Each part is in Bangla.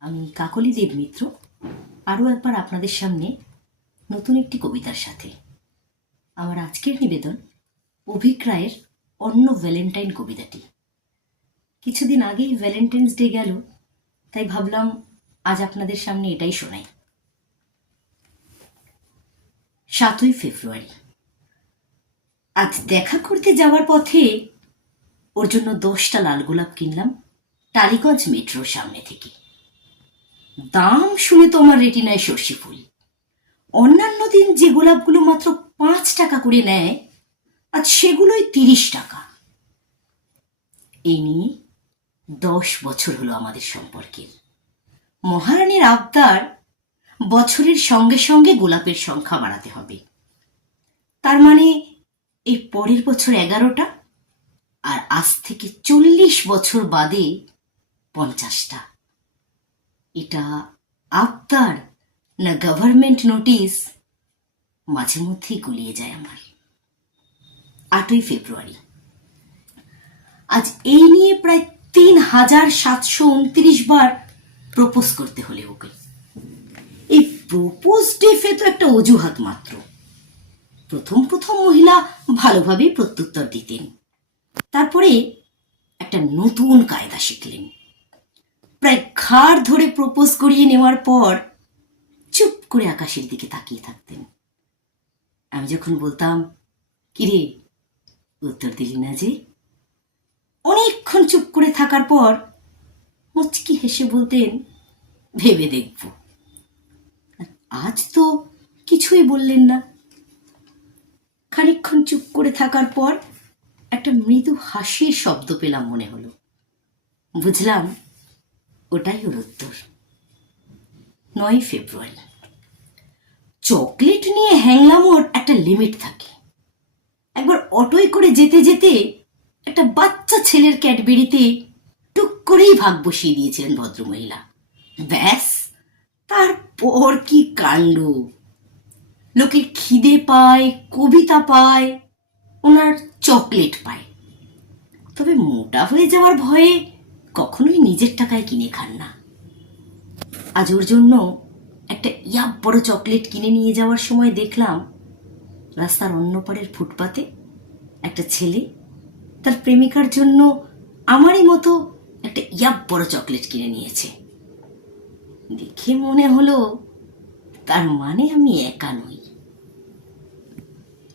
আমি কাকলি দেব মিত্র। আরও একবার আপনাদের সামনে নতুন একটি কবিতার সাথে। আমার আজকের নিবেদন অভিক রায়ের অন্য ভ্যালেন্টাইন কবিতাটি। কিছুদিন আগেই ভ্যালেন্টাইন্স ডে গেল, তাই ভাবলাম আজ আপনাদের সামনে এটাই শোনাই। সাতই ফেব্রুয়ারি। আজ দেখা করতে যাওয়ার পথে ওর জন্য দশটা লাল গোলাপ কিনলাম টালিগঞ্জ মেট্রোর সামনে থেকে। দাম শুনে তো আমার রেটিনায় সর্ষে ফুল। অন্যান্য দিন যে গোলাপগুলো মাত্র পাঁচ টাকা করে নেয়, আজ সেগুলোই তিরিশ টাকা। এই নিয়ে দশ বছর হলো আমাদের সম্পর্কের। মহারানীর আবদার, বছরের সঙ্গে সঙ্গে গোলাপের সংখ্যা বাড়াতে হবে। তার মানে এই পরের বছর এগারোটা, আর আজ থেকে চল্লিশ বছর বাদে পঞ্চাশটা। এটা আবদার না গভর্নমেন্ট নোটিশ মাঝে মধ্যেই গুলিয়ে যায় আমার। আটই ফেব্রুয়ারি। আজ এই নিয়ে প্রায় তিন হাজার সাতশো উনত্রিশ বার প্রপোজ করতে হলে ওকে। এই প্রপোজ ডেফে তো একটা অজুহাত মাত্র। প্রথম প্রথম মহিলা ভালোভাবেই প্রত্যুত্তর দিতেন। তারপরে একটা নতুন কায়দা শিখলেন। প্রায় ঘাড় ধরে প্রপোজ করিয়ে নেওয়ার পর চুপ করে আকাশের দিকে তাকিয়ে থাকতেন। আমি যখন বলতাম, কিরে, উত্তর দিলি না যে? অনেকক্ষণ চুপ করে থাকার পর মুচকি হেসে বলতেন, ভেবে দেখব। আজ তো কিছুই বললেন না। খানিকক্ষণ চুপ করে থাকার পর একটা মৃদু হাসির শব্দ পেলাম মনে হলো। বুঝলাম ওটাই ওর উত্তর। নয় ফেব্রুয়ারি। চকলেট নিয়ে হ্যাংলামোর একটা লিমিট থাকে। একবার অটোয় করে যেতে যেতে একটা বাচ্চা ছেলের ক্যাডবেরিতে টুক করেই ভাগ বসিয়ে দিয়েছিলেন ভদ্রমহিলা। ব্যাস, তারপর কি কাণ্ড? লোকের খিদে পায়, কবিতা পায়, ওনার চকলেট পায়। তবে মোটা হয়ে যাওয়ার ভয়ে কখনোই নিজের টাকায় কিনে খান না। আজ ওর জন্য একটা ইয়াব বড় চকলেট কিনে নিয়ে যাওয়ার সময় দেখলাম রাস্তার অন্য পাড়ের ফুটপাতে একটা ছেলে তার প্রেমিকার জন্য আমারই মতো একটা ইয়াব বড় চকলেট কিনে নিয়েছে। দেখে মনে হলো তার মানে আমি একা নই।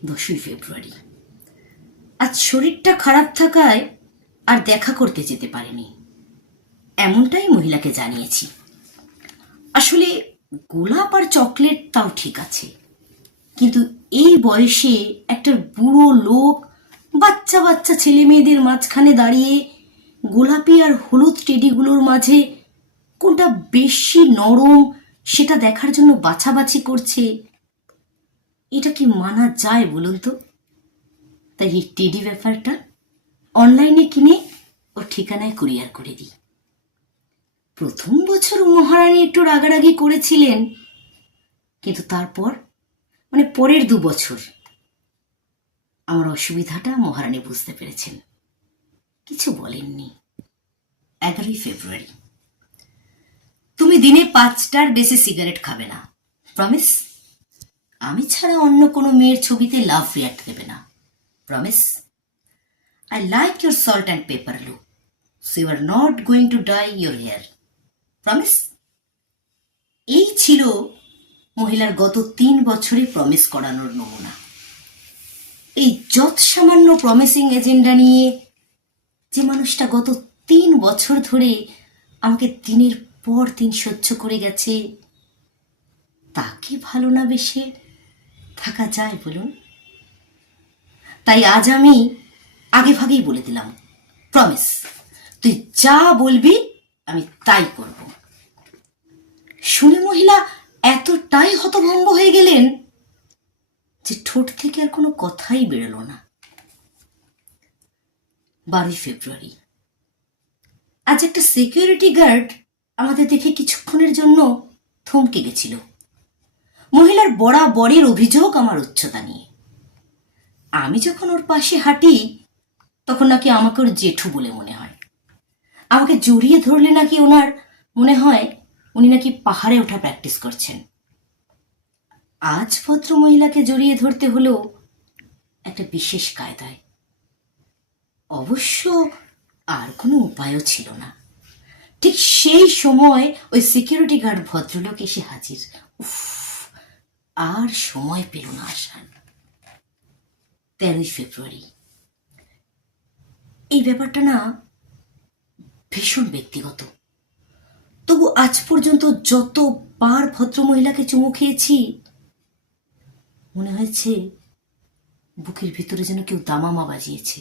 দশই ফেব্রুয়ারি। আজ শরীরটা খারাপ থাকায় আর দেখা করতে যেতে পারেনি। এমনটাই মহিলাকে জানিয়েছি। আসলে গোলাপ আর চকলেট তাও ঠিক আছে। কিন্তু এই বয়সে একটা বুড়ো লোক বাচ্চা বাচ্চা ছেলে মেয়েদের মাঝখানে দাঁড়িয়ে গোলাপি আর হলুদ টেডিগুলোর মাঝে কোনটা বেশি নরম সেটা দেখার জন্য বাছাবাছি করছে, এটা কি মানা যায় বলুন তো? তাই এই টেডি ব্যাপারটা অনলাইনে কিনে ওর ঠিকানায় কুরিয়ার করে দিই। প্রথম বছর মহারানী একটু রাগারাগি করেছিলেন, কিন্তু তারপর মানে পরের দু বছর, আমার অসুবিধাটা মহারানী বুঝতে পেরেছেন। কিছু বলেননি। এগারোই ফেব্রুয়ারি। তুমি দিনে পাঁচটার বেশি সিগারেট খাবে না, প্রমিস। আমি ছাড়া অন্য কোনো মেয়ের ছবিতে লাভ রিয়াক্ট দেবে না, promise. I like your salt and pepper look, so you are not going to dye your hair. Promise এই ছিল মহিলার গত তিন বছরে প্রমিস করানোর নমুনা। এই যত সামান্য প্রমিসিং এজেন্ডা নিয়ে যে মানুষটা গত তিন বছর ধরে আমাকে দিনের পর দিন সহ্য করে গেছে, তাকে ভালো না বেশে থাকা যায় বলুন? তাই আজ আমি আগে ভাগেই বলে দিলাম প্রমিস তুই যা বলবি আমি তাই করব। শুনে মহিলা এতটাই হতভম্ব হয়ে গেলেন যে ঠোঁট থেকে আর কোনো কথাই বেরোলো না। বারোই ফেব্রুয়ারি। আজ একটা সিকিউরিটি গার্ড আমাদের দেখে কিছুক্ষণের জন্য থমকে গেছিল। মহিলার বরাবরের অভিযোগ আমার উচ্চতা নিয়ে। আমি যখন ওর পাশে হাঁটি, তখন নাকি আমাকে ওর জেঠু বলে মনে হয়। আমাকে জড়িয়ে ধরলে নাকি ওনার মনে হয় উনি নাকি পাহাড়ে ওঠা প্র্যাকটিস করছেন। আজ ভদ্র মহিলাকে জড়িয়ে ধরতে হলো একটা বিশেষ কায়দায়। অবশ্য আর কোনো উপায়ও ছিল না। ঠিক সেই সময় ওই সিকিউরিটি গার্ড ভদ্রলোক এসে হাজির। উফ, আর সময় পেল না আসার। তেরোই ফেব্রুয়ারি। এই ব্যাপারটা না ভীষণ ব্যক্তিগত। তবু আজ পর্যন্ত যতবার ভদ্রমহিলাকে চুমু খেয়েছি, মনে হয়েছে বুকের ভিতরে যেন কেউ দামামা বাজিয়েছে।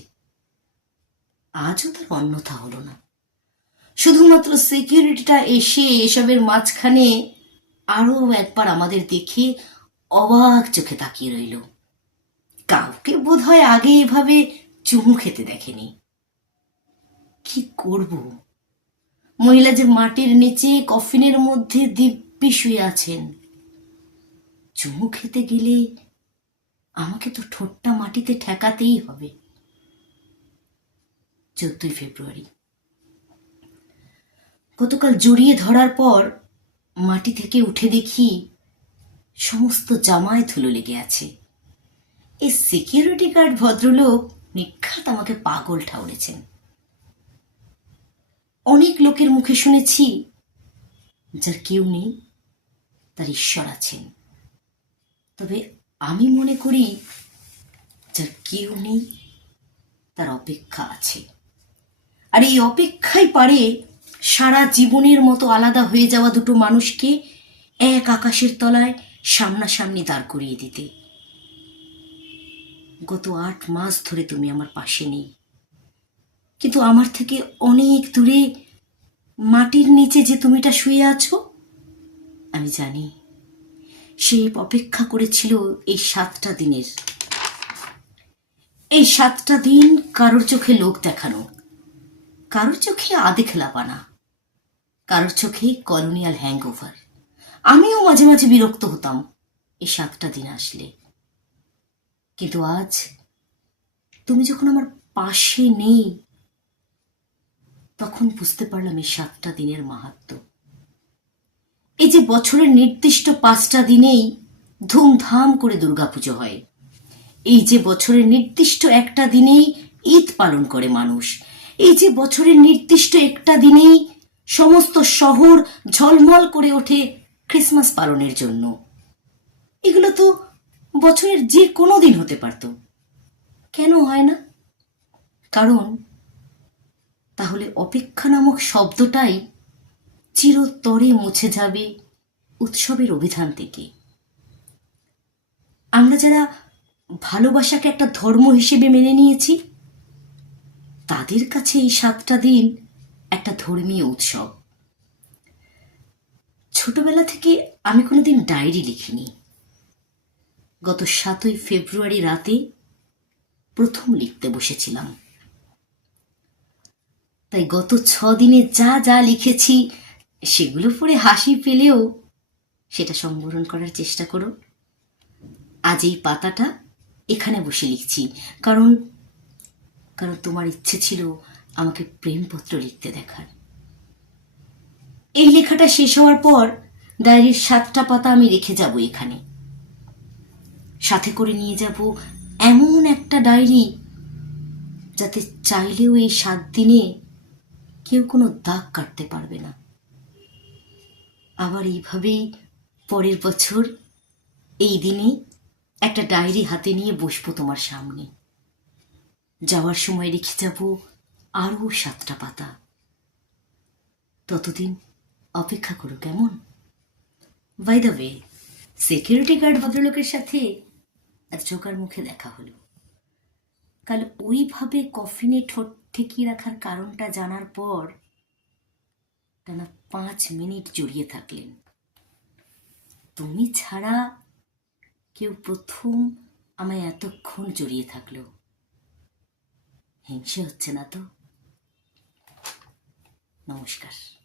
আজও তার অন্যথা হলো না। শুধুমাত্র সিকিউরিটিটা এসে এসবের মাঝখানে আরও একবার আমাদের দেখে অবাক চোখে তাকিয়ে রইল। কাউকে বোধ হয় আগে এভাবে চুমু খেতে দেখেনি। কি করব? মহিলা যে মাটির নিচে কফিনের মধ্যে দিব্যি শুয়ে আছেন। চুমু খেতে গেলে আমাকে তো ঠোঁটটা মাটিতে ঠেকাতেই হবে। চোদ্দই ফেব্রুয়ারি। গতকাল জড়িয়ে ধরার পর মাটি থেকে উঠে দেখি সমস্ত জামায় ধুলো লেগে আছে। এই সিকিউরিটি গার্ড ভদ্রলোক নিখাত আমাকে পাগল ঠাউরেছেন। অনেক লোকের মুখে শুনেছি, যার কেউ নেই, তার ঈশ্বর আছেন। তবে আমি মনে করি, যার কেউ নেই, তার অপেক্ষা আছে। আর এই অপেক্ষাই পারে সারা জীবনের মতো আলাদা হয়ে যাওয়া দুটো মানুষকে এক আকাশের তলায় সামনাসামনি দাঁড় করিয়ে দিতে। গত আট মাস ধরে তুমি আমার পাশে নেই। কিন্তু আমার থেকে অনেক দূরে মাটির নিচে যে তুমিটা শুয়ে আছো, আমি জানি সে অপেক্ষা করেছিল এই সাতটা দিনের। এই সাতটা দিন কারোর চোখে লোক দেখানো, কারোর চোখে আদে খেলাপানা, কারোর চোখে কলোনিয়াল হ্যাংওভার। আমিও মাঝে মাঝে বিরক্ত হতাম এই সাতটা দিন আসলে। কিন্তু আজ তুমি যখন আমার পাশে নেই তখন বুঝতে পারলাম এই সাতটা দিনের মাহাত্ম। এই যে বছরের নির্দিষ্ট পাঁচটা দিনেই ধুমধাম করে দুর্গাপুজো হয়। এই যে বছরের নির্দিষ্ট একটা দিনেই ঈদ পালন করে মানুষ। এই যে বছরের নির্দিষ্ট একটা দিনেই সমস্ত শহর ঝলমল করে ওঠে ক্রিসমাস পালনের জন্য। এগুলো তো বছরের যে কোনো দিন হতে পারত। কেন হয় না? কারণ তাহলে অপেক্ষা নামক শব্দটাই চিরতরে মুছে যাবে উৎসবের অভিধান থেকে। আমরা যারা ভালোবাসাকে একটা ধর্ম হিসেবে মেনে নিয়েছি, তাদের কাছে এই সাতটা দিন একটা ধর্মীয় উৎসব। ছোটবেলা থেকে আমি কোনোদিন ডায়েরি লিখিনি। গত সাতই ফেব্রুয়ারি রাতে প্রথম লিখতে বসেছিলাম। তাই গত ছ দিনে যা যা লিখেছি, সেগুলো পড়ে হাসি পেলেও সেটা সংবরণ করার চেষ্টা করো। আজ এই পাতাটা এখানে বসে লিখছি। কারণ কারণ তোমার ইচ্ছে ছিল আমাকে প্রেমপত্র লিখতে দেখার। এই লেখাটা শেষ হওয়ার পর ডায়েরির সাতটা পাতা আমি রেখে যাব এখানে। সাথে করে নিয়ে যাব এমন একটা ডায়েরি যাতে চাইলেও এই সাত দিনে কেউ কোনো দাগ কাটতে পারবে না। আবার এইভাবেই পরের বছর এই দিনে একটা ডায়েরি হাতে নিয়ে বসবো তোমার সামনে। যাওয়ার সময় রেখে যাব আরও সাতটা পাতা। ততদিন অপেক্ষা করো কেমন? By the way security guard ভদ্রলোকের সাথে আজ চোকার মুখে দেখা হলো। কাল ওইভাবে কফিনে ঠোঁট ঠেকিয়ে রাখার কারণটা জানার পর টানা পাঁচ মিনিট জড়িয়ে থাকলেন। তুমি ছাড়া কেউ প্রথম আমায় এতক্ষণ জড়িয়ে থাকল। হিংসে হচ্ছে না তো? নমস্কার।